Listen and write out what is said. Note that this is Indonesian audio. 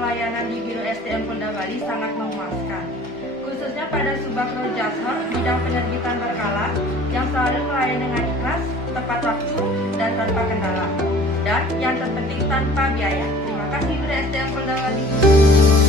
pelayanan di Biro SDM Polda Bali sangat memuaskan, khususnya pada Subakro Jashor bidang penerbitan berkala yang selalu melayani dengan ikhlas, tepat waktu, dan tanpa kendala. Dan yang terpenting tanpa biaya. Terima kasih Biro SDM Polda Bali.